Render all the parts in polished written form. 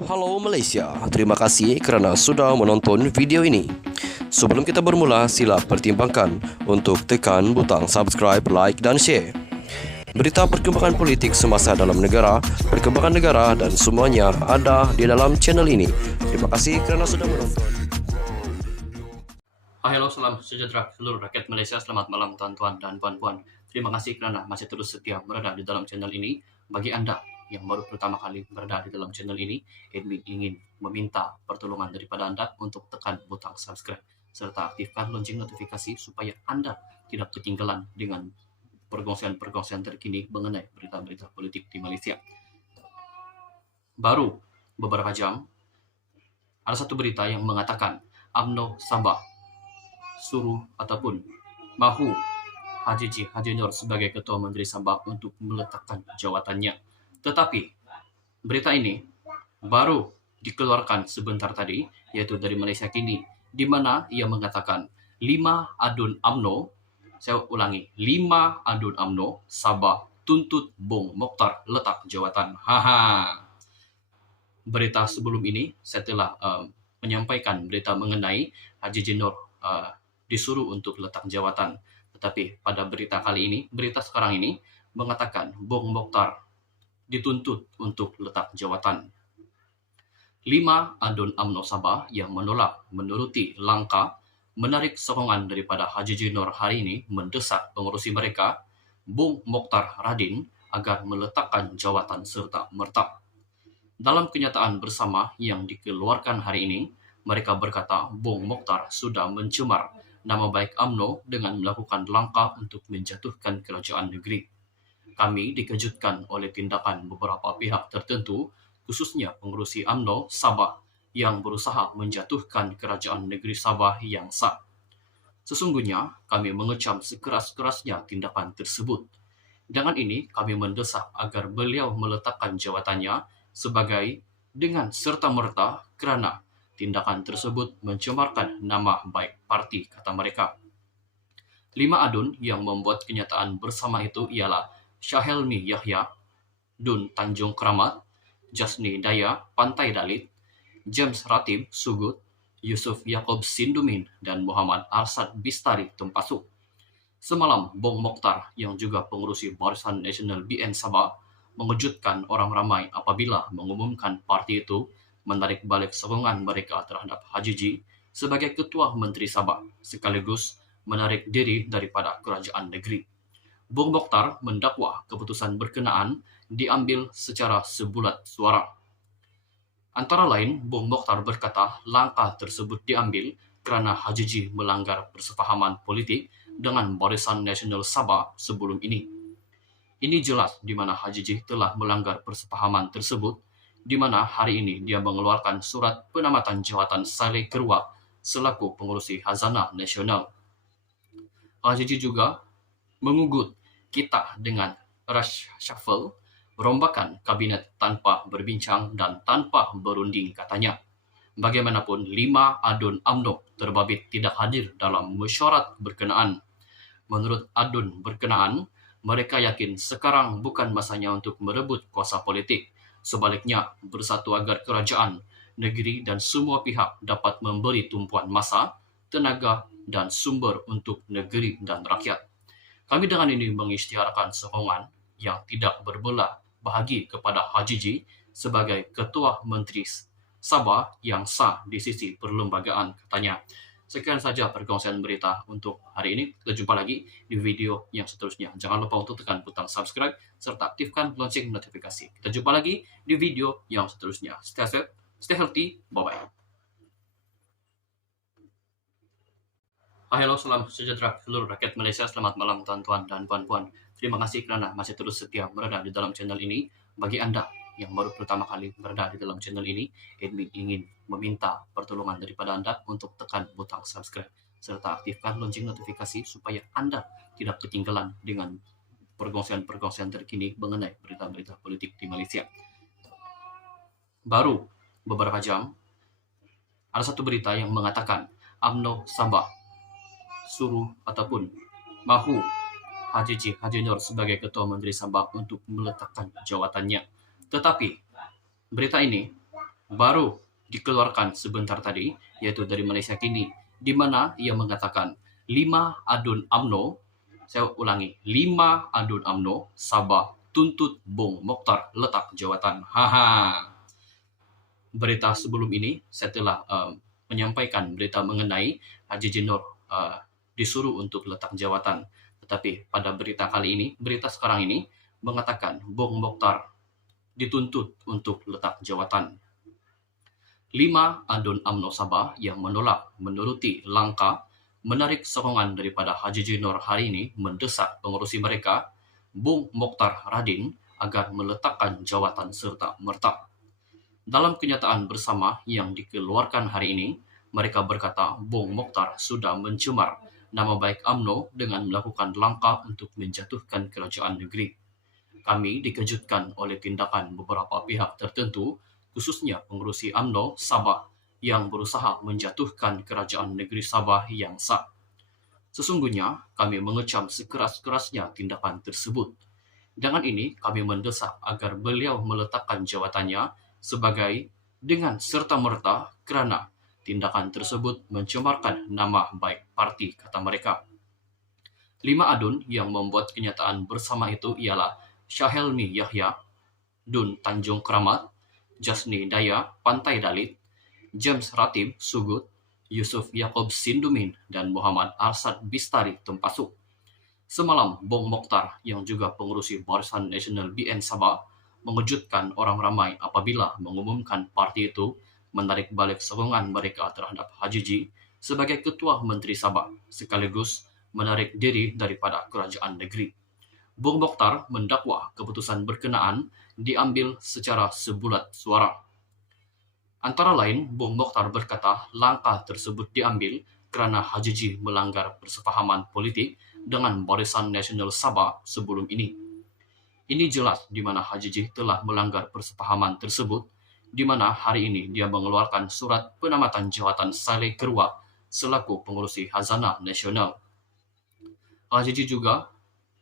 Halo Malaysia, terima kasih kerana sudah menonton video ini. Sebelum kita bermula, sila pertimbangkan untuk tekan butang subscribe, like dan share. Berita perkembangan politik semasa dalam negara, perkembangan negara dan semuanya ada di dalam channel ini. Terima kasih kerana sudah menonton. Halo, salam sejahtera seluruh rakyat Malaysia. Selamat malam tuan-tuan dan puan-puan. Terima kasih kerana masih terus setia berada di dalam channel ini. Bagi anda yang baru pertama kali berada di dalam channel ini, admin ingin meminta pertolongan daripada anda untuk tekan butang subscribe serta aktifkan lonceng notifikasi supaya anda tidak ketinggalan dengan perkongsian-perkongsian terkini mengenai berita-berita politik di Malaysia. Baru beberapa jam, ada satu berita yang mengatakan UMNO Sabah suruh ataupun mahu Haji Nur sebagai Ketua Menteri Sabah untuk meletakkan jawatannya. Tetapi berita ini baru dikeluarkan sebentar tadi, yaitu dari Malaysia Kini, di mana ia mengatakan 5 adun UMNO, saya ulangi, 5 adun UMNO Sabah tuntut Bong Mokhtar letak jawatan. Berita sebelum ini saya telah menyampaikan berita mengenai Haji Nur disuruh untuk letak jawatan. Tetapi pada berita kali ini, berita sekarang ini mengatakan Bong Mokhtar dituntut untuk letak jawatan. 5 adun UMNO Sabah yang menolak menuruti langkah menarik sokongan daripada Haji Nur hari ini mendesak pengurusi mereka, Bong Mokhtar Radin, agar meletakkan jawatan serta merta. Dalam kenyataan bersama yang dikeluarkan hari ini, mereka berkata Bong Mokhtar sudah mencemar nama baik UMNO dengan melakukan langkah untuk menjatuhkan kerajaan negeri. Kami dikejutkan oleh tindakan beberapa pihak tertentu, khususnya pengurusi UMNO Sabah yang berusaha menjatuhkan kerajaan negeri Sabah yang sah. Sesungguhnya, kami mengecam sekeras-kerasnya tindakan tersebut. Dengan ini, kami mendesak agar beliau meletakkan jawatannya sebagai dengan serta-merta kerana tindakan tersebut mencemarkan nama baik parti, kata mereka. 5 adun yang membuat kenyataan bersama itu ialah Syahelmi Yahya, Dun Tanjung Keramat, Jasni Daya, Pantai Dalit, James Ratib, Sugut, Yusuf Yaakob Sindumin, dan Muhammad Arsad Bistari, Tumpasuk. Semalam, Bong Mokhtar yang juga pengurusi Barisan Nasional BN Sabah mengejutkan orang ramai apabila mengumumkan parti itu menarik balik sokongan mereka terhadap Haji Ji sebagai Ketua Menteri Sabah, sekaligus menarik diri daripada kerajaan negeri. Bong Mokhtar mendakwa keputusan berkenaan diambil secara sebulat suara. Antara lain, Bong Mokhtar berkata langkah tersebut diambil kerana Haji Ji melanggar persefahaman politik dengan Barisan Nasional Sabah sebelum ini. Ini jelas di mana Haji Ji telah melanggar persefahaman tersebut, di mana hari ini dia mengeluarkan surat penamatan jawatan Saleh Keruak selaku pengurusi Khazanah Nasional. Haji Ji juga mengugut kita dengan rush shuffle, rombakan kabinet tanpa berbincang dan tanpa berunding, katanya. Bagaimanapun, 5 adun UMNO terbabit tidak hadir dalam mesyuarat berkenaan. Menurut adun berkenaan, mereka yakin sekarang bukan masanya untuk merebut kuasa politik. Sebaliknya, bersatu agar kerajaan, negeri dan semua pihak dapat memberi tumpuan masa, tenaga dan sumber untuk negeri dan rakyat. Kami dengan ini mengisytiharkan sokongan yang tidak berbelah bahagi kepada Haji Ji sebagai Ketua Menteri Sabah yang sah di sisi perlembagaan, katanya. Sekian saja perkongsian berita untuk hari ini. Kita jumpa lagi di video yang seterusnya. Jangan lupa untuk tekan butang subscribe serta aktifkan lonceng notifikasi. Kita jumpa lagi di video yang seterusnya. Stay safe, stay healthy, bye-bye. Halo, salam sejahtera seluruh rakyat Malaysia. Selamat malam tuan-tuan dan puan-puan. Terima kasih kerana masih terus setia berada di dalam channel ini. Bagi anda yang baru pertama kali berada di dalam channel ini, admin ingin meminta pertolongan daripada anda untuk tekan butang subscribe serta aktifkan lonceng notifikasi supaya anda tidak ketinggalan dengan perkongsian-perkongsian terkini mengenai berita-berita politik di Malaysia. Baru beberapa jam, ada satu berita yang mengatakan UMNO Sabah suruh ataupun mahu Haji Nur sebagai Ketua Menteri Sabah untuk meletakkan jawatannya. Tetapi berita ini baru dikeluarkan sebentar tadi, yaitu dari Malaysia Kini, di mana ia mengatakan 5 adun UMNO, saya ulangi, 5 adun UMNO Sabah tuntut Bung Mokhtar letak jawatan. Haha. Berita sebelum ini saya telah menyampaikan berita mengenai Haji Jinor disuruh untuk letak jawatan. Tetapi pada berita kali ini, berita sekarang ini mengatakan Bung Mokhtar dituntut untuk letak jawatan. 5 adun UMNO Sabah yang menolak menuruti langkah menarik sokongan daripada Haji Jinor hari ini mendesak pengurusi mereka, Bung Mokhtar Radin, agar meletakkan jawatan serta merta. Dalam kenyataan bersama yang dikeluarkan hari ini, mereka berkata Bung Mokhtar sudah mencemar nama baik UMNO dengan melakukan langkah untuk menjatuhkan kerajaan negeri. Kami dikejutkan oleh tindakan beberapa pihak tertentu, khususnya pengurusi UMNO Sabah yang berusaha menjatuhkan kerajaan negeri Sabah yang sah. Sesungguhnya, kami mengecam sekeras-kerasnya tindakan tersebut. Dengan ini, kami mendesak agar beliau meletakkan jawatannya sebagai dengan serta-merta kerana tindakan tersebut mencemarkan nama baik parti, kata mereka. 5 adun yang membuat kenyataan bersama itu ialah Syahelmi Yahya, Dun Tanjung Keramat, Jasni Daya, Pantai Dalit, James Ratib Sugut, Yusuf Yaakob Sindumin, dan Muhammad Arsad Bistari Tempasuk. Semalam, Bung Mokhtar yang juga pengurusi Barisan Nasional BN Sabah mengejutkan orang ramai apabila mengumumkan parti itu menarik balik sokongan mereka terhadap Haji Ji sebagai Ketua Menteri Sabah sekaligus menarik diri daripada kerajaan negeri. Bung Mokhtar mendakwa keputusan berkenaan diambil secara sebulat suara. Antara lain, Bung Mokhtar berkata langkah tersebut diambil kerana Haji Ji melanggar persefahaman politik dengan Barisan Nasional Sabah sebelum ini. Ini jelas di mana Haji Ji telah melanggar persefahaman tersebut, di mana hari ini dia mengeluarkan surat penamatan jawatan Saleh Keruak selaku pengurusi Khazanah Nasional. Haji Ji juga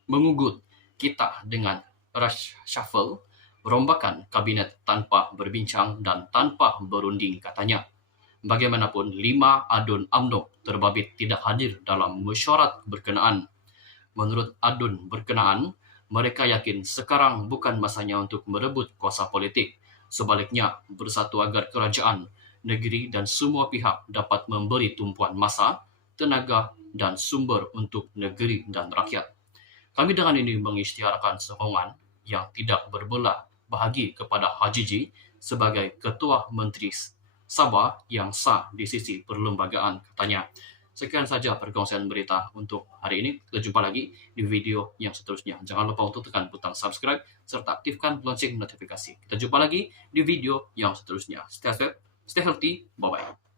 mengugut kita dengan rush shuffle, rombakan kabinet tanpa berbincang dan tanpa berunding, katanya. Bagaimanapun, 5 adun UMNO terbabit tidak hadir dalam mesyuarat berkenaan. Menurut adun berkenaan, mereka yakin sekarang bukan masanya untuk merebut kuasa politik. Sebaliknya, bersatu agar kerajaan, negeri dan semua pihak dapat memberi tumpuan masa, tenaga dan sumber untuk negeri dan rakyat. Kami dengan ini mengisytiharkan sokongan yang tidak berbelah bahagi kepada Haji Ji sebagai Ketua Menteri Sabah yang sah di sisi perlembagaan, katanya. Sekian saja perkongsian berita untuk hari ini. Kita jumpa lagi di video yang seterusnya. Jangan lupa untuk tekan butang subscribe serta aktifkan lonceng notifikasi. Kita jumpa lagi di video yang seterusnya. Stay safe, stay healthy, bye-bye.